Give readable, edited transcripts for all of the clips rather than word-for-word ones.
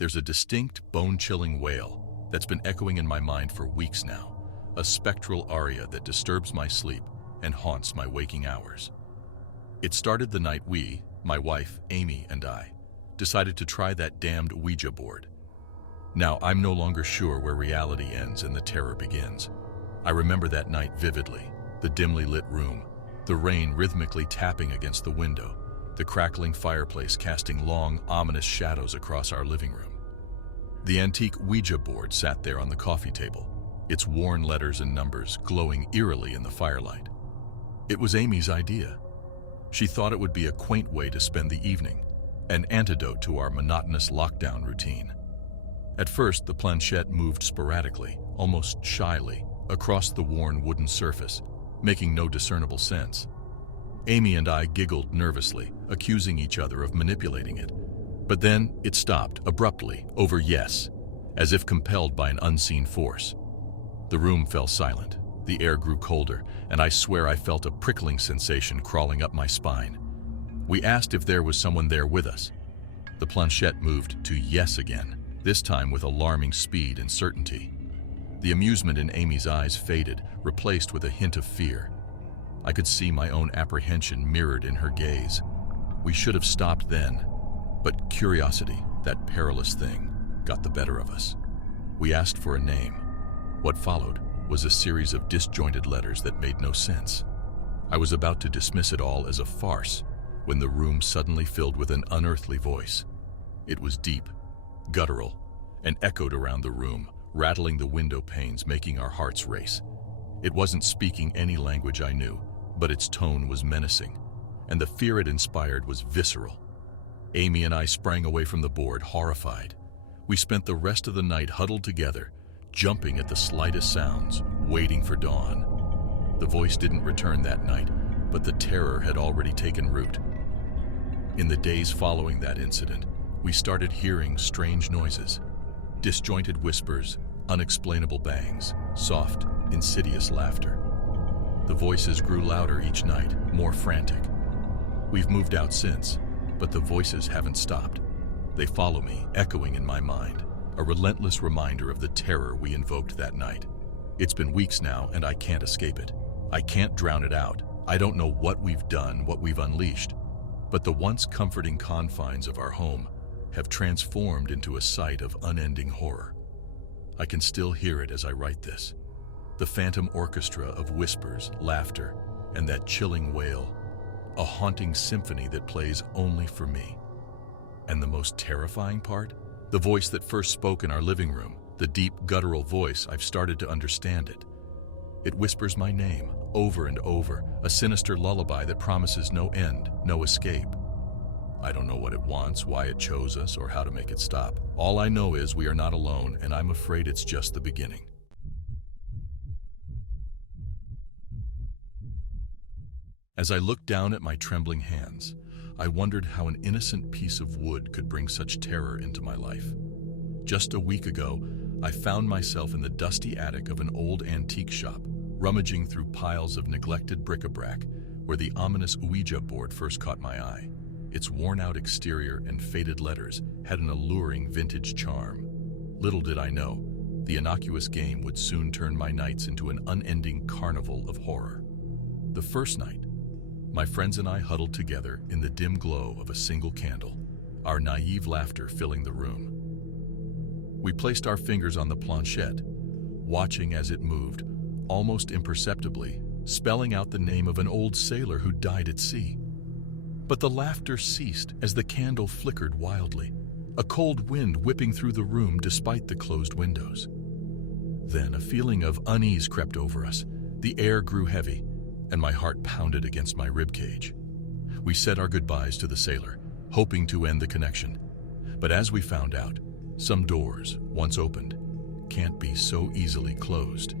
There's a distinct, bone-chilling wail that's been echoing in my mind for weeks now, a spectral aria that disturbs my sleep and haunts my waking hours. It started the night we, my wife, Amy, and I, decided to try that damned Ouija board. Now, I'm no longer sure where reality ends and the terror begins. I remember that night vividly, the dimly lit room, the rain rhythmically tapping against the window, the crackling fireplace casting long, ominous shadows across our living room. The antique Ouija board sat there on the coffee table, its worn letters and numbers glowing eerily in the firelight. It was Amy's idea. She thought it would be a quaint way to spend the evening, an antidote to our monotonous lockdown routine. At first, the planchette moved sporadically, almost shyly, across the worn wooden surface, making no discernible sense. Amy and I giggled nervously, accusing each other of manipulating it. But then it stopped abruptly, over yes, as if compelled by an unseen force. The room fell silent, the air grew colder, and I swear I felt a prickling sensation crawling up my spine. We asked if there was someone there with us. The planchette moved to yes again, this time with alarming speed and certainty. The amusement in Amy's eyes faded, replaced with a hint of fear. I could see my own apprehension mirrored in her gaze. We should have stopped then, but curiosity, that perilous thing, got the better of us. We asked for a name. What followed was a series of disjointed letters that made no sense. I was about to dismiss it all as a farce when the room suddenly filled with an unearthly voice. It was deep, guttural, and echoed around the room, rattling the window panes, making our hearts race. It wasn't speaking any language I knew, but its tone was menacing, and the fear it inspired was visceral. Amy and I sprang away from the board, horrified. We spent the rest of the night huddled together, jumping at the slightest sounds, waiting for dawn. The voice didn't return that night, but the terror had already taken root. In the days following that incident, we started hearing strange noises, disjointed whispers, unexplainable bangs, soft, insidious laughter. The voices grew louder each night, more frantic. We've moved out since, but the voices haven't stopped. They follow me, echoing in my mind, a relentless reminder of the terror we invoked that night. It's been weeks now, and I can't escape it. I can't drown it out. I don't know what we've done, what we've unleashed, but the once comforting confines of our home have transformed into a site of unending horror. I can still hear it as I write this. The phantom orchestra of whispers, laughter, and that chilling wail, a haunting symphony that plays only for me. And the most terrifying part? The voice that first spoke in our living room, the deep, guttural voice, I've started to understand it. It whispers my name over and over, a sinister lullaby that promises no end, no escape. I don't know what it wants, why it chose us, or how to make it stop. All I know is we are not alone, and I'm afraid it's just the beginning. As I looked down at my trembling hands, I wondered how an innocent piece of wood could bring such terror into my life. Just a week ago, I found myself in the dusty attic of an old antique shop, rummaging through piles of neglected bric-a-brac where the ominous Ouija board first caught my eye. Its worn-out exterior and faded letters had an alluring vintage charm. Little did I know, the innocuous game would soon turn my nights into an unending carnival of horror. The first night, my friends and I huddled together in the dim glow of a single candle, our naive laughter filling the room. We placed our fingers on the planchette, watching as it moved, almost imperceptibly, spelling out the name of an old sailor who died at sea. But the laughter ceased as the candle flickered wildly, a cold wind whipping through the room despite the closed windows. Then a feeling of unease crept over us. The air grew heavy, and my heart pounded against my ribcage. We said our goodbyes to the sailor, hoping to end the connection. But as we found out, some doors, once opened, can't be so easily closed.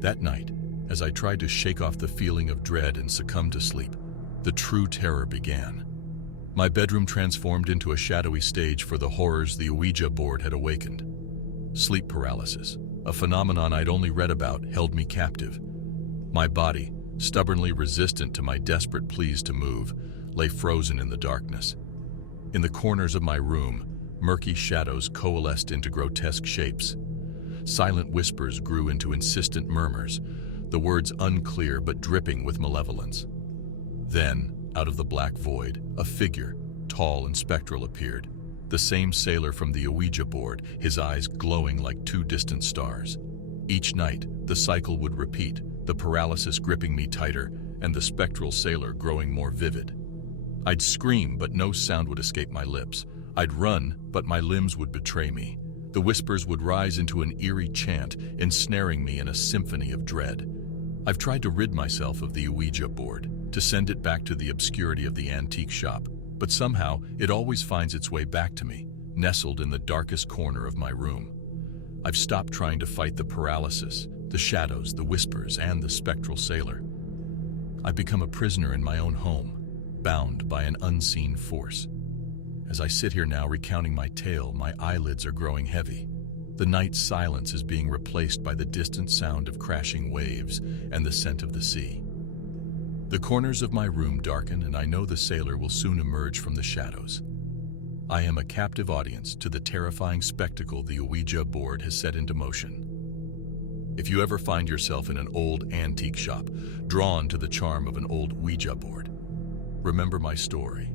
That night, as I tried to shake off the feeling of dread and succumb to sleep, the true terror began. My bedroom transformed into a shadowy stage for the horrors the Ouija board had awakened. Sleep paralysis, a phenomenon I'd only read about, held me captive. My body, stubbornly resistant to my desperate pleas to move, lay frozen in the darkness. In the corners of my room, Murky shadows coalesced into grotesque shapes. Silent whispers grew into insistent murmurs, the words unclear but dripping with malevolence. Then, out of the black void, a figure, tall and spectral, appeared. The same sailor from the Ouija board, his eyes glowing like two distant stars. Each night, the cycle would repeat, the paralysis gripping me tighter and the spectral sailor growing more vivid. I'd scream, but no sound would escape my lips. I'd run, but my limbs would betray me. The whispers would rise into an eerie chant, ensnaring me in a symphony of dread. I've tried to rid myself of the Ouija board, to send it back to the obscurity of the antique shop, but somehow it always finds its way back to me, nestled in the darkest corner of my room. I've stopped trying to fight the paralysis, the shadows, the whispers, and the spectral sailor. I've become a prisoner in my own home, bound by an unseen force. As I sit here now recounting my tale, my eyelids are growing heavy. The night's silence is being replaced by the distant sound of crashing waves and the scent of the sea. The corners of my room darken, and I know the sailor will soon emerge from the shadows. I am a captive audience to the terrifying spectacle the Ouija board has set into motion. If you ever find yourself in an old antique shop, drawn to the charm of an old Ouija board, remember my story.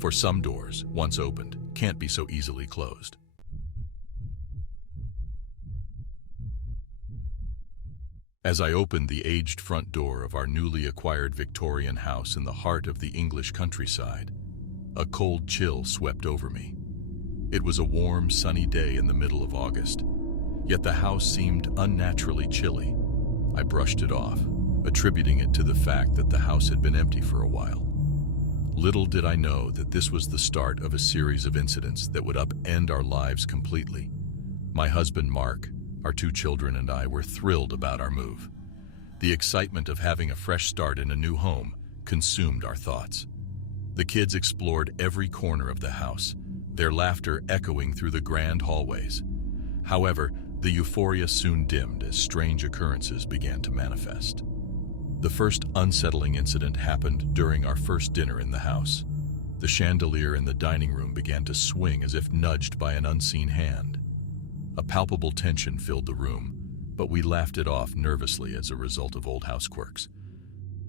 For some doors, once opened, can't be so easily closed. As I opened the aged front door of our newly acquired Victorian house in the heart of the English countryside, a cold chill swept over me. It was a warm, sunny day in the middle of August, yet the house seemed unnaturally chilly. I brushed it off, attributing it to the fact that the house had been empty for a while. Little did I know that this was the start of a series of incidents that would upend our lives completely. My husband, Mark, our 2 children, and I were thrilled about our move. The excitement of having a fresh start in a new home consumed our thoughts. The kids explored every corner of the house, their laughter echoing through the grand hallways. However, the euphoria soon dimmed as strange occurrences began to manifest. The first unsettling incident happened during our first dinner in the house. The chandelier in the dining room began to swing as if nudged by an unseen hand. A palpable tension filled the room, but we laughed it off nervously as a result of old house quirks.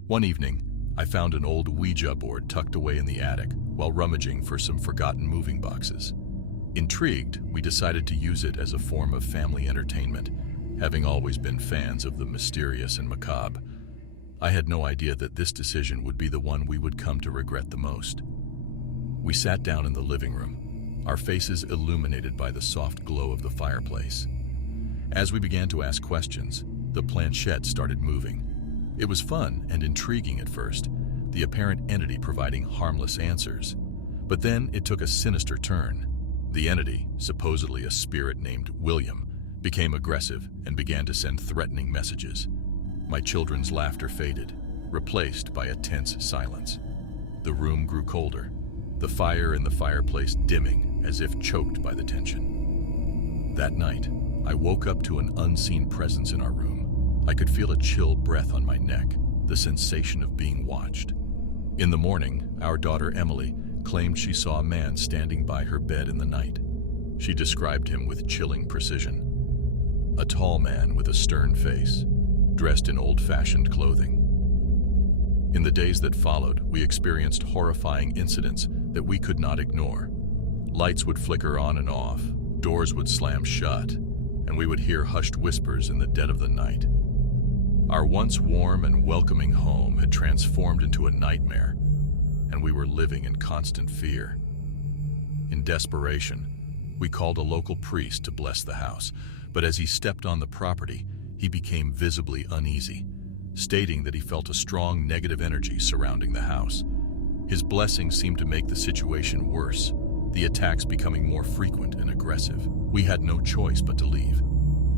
One evening, I found an old Ouija board tucked away in the attic while rummaging for some forgotten moving boxes. Intrigued, we decided to use it as a form of family entertainment, having always been fans of the mysterious and macabre. I had no idea that this decision would be the one we would come to regret the most. We sat down in the living room, our faces illuminated by the soft glow of the fireplace. As we began to ask questions, the planchette started moving. It was fun and intriguing at first, the apparent entity providing harmless answers. But then it took a sinister turn. The entity, supposedly a spirit named William, became aggressive and began to send threatening messages. My children's laughter faded, replaced by a tense silence. The room grew colder, the fire in the fireplace dimming as if choked by the tension. That night, I woke up to an unseen presence in our room. I could feel a chill breath on my neck, the sensation of being watched. In the morning, our daughter Emily claimed she saw a man standing by her bed in the night. She described him with chilling precision. A tall man with a stern face, dressed in old-fashioned clothing. In the days that followed, we experienced horrifying incidents that we could not ignore. Lights would flicker on and off, doors would slam shut, and we would hear hushed whispers in the dead of the night. Our once warm and welcoming home had transformed into a nightmare, and we were living in constant fear. In desperation, we called a local priest to bless the house, but as he stepped on the property, he became visibly uneasy, stating that he felt a strong negative energy surrounding the house. His blessing seemed to make the situation worse, the attacks becoming more frequent and aggressive. We had no choice but to leave.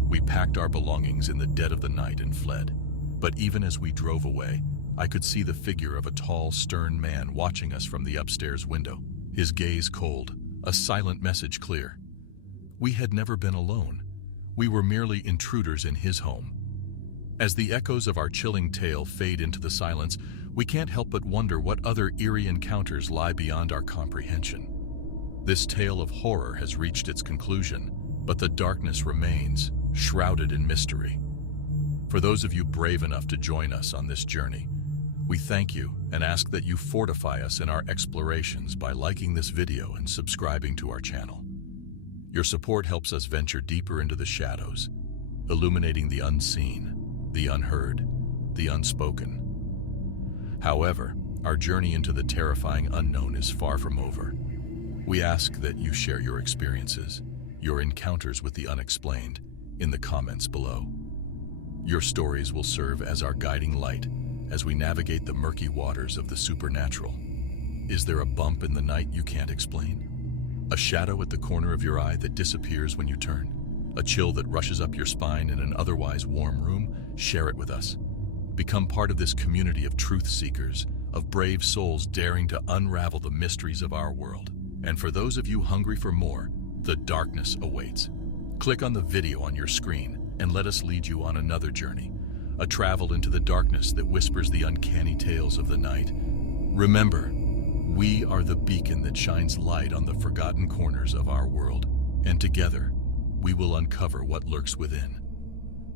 We packed our belongings in the dead of the night and fled. But even as we drove away, I could see the figure of a tall, stern man watching us from the upstairs window, his gaze cold, a silent message clear. We had never been alone. We were merely intruders in his home. As the echoes of our chilling tale fade into the silence, we can't help but wonder what other eerie encounters lie beyond our comprehension. This tale of horror has reached its conclusion, but the darkness remains, shrouded in mystery. For those of you brave enough to join us on this journey, we thank you and ask that you fortify us in our explorations by liking this video and subscribing to our channel. Your support helps us venture deeper into the shadows, illuminating the unseen, the unheard, the unspoken. However, our journey into the terrifying unknown is far from over. We ask that you share your experiences, your encounters with the unexplained, in the comments below. Your stories will serve as our guiding light as we navigate the murky waters of the supernatural. Is there a bump in the night you can't explain? A shadow at the corner of your eye that disappears when you turn? A chill that rushes up your spine in an otherwise warm room? Share it with us. Become part of this community of truth seekers, of brave souls daring to unravel the mysteries of our world. And for those of you hungry for more, the darkness awaits. Click on the video on your screen and let us lead you on another journey, a travel into the darkness that whispers the uncanny tales of the night. Remember, we are the beacon that shines light on the forgotten corners of our world, and together, we will uncover what lurks within.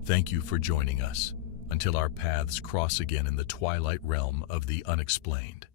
Thank you for joining us, until our paths cross again in the twilight realm of the unexplained.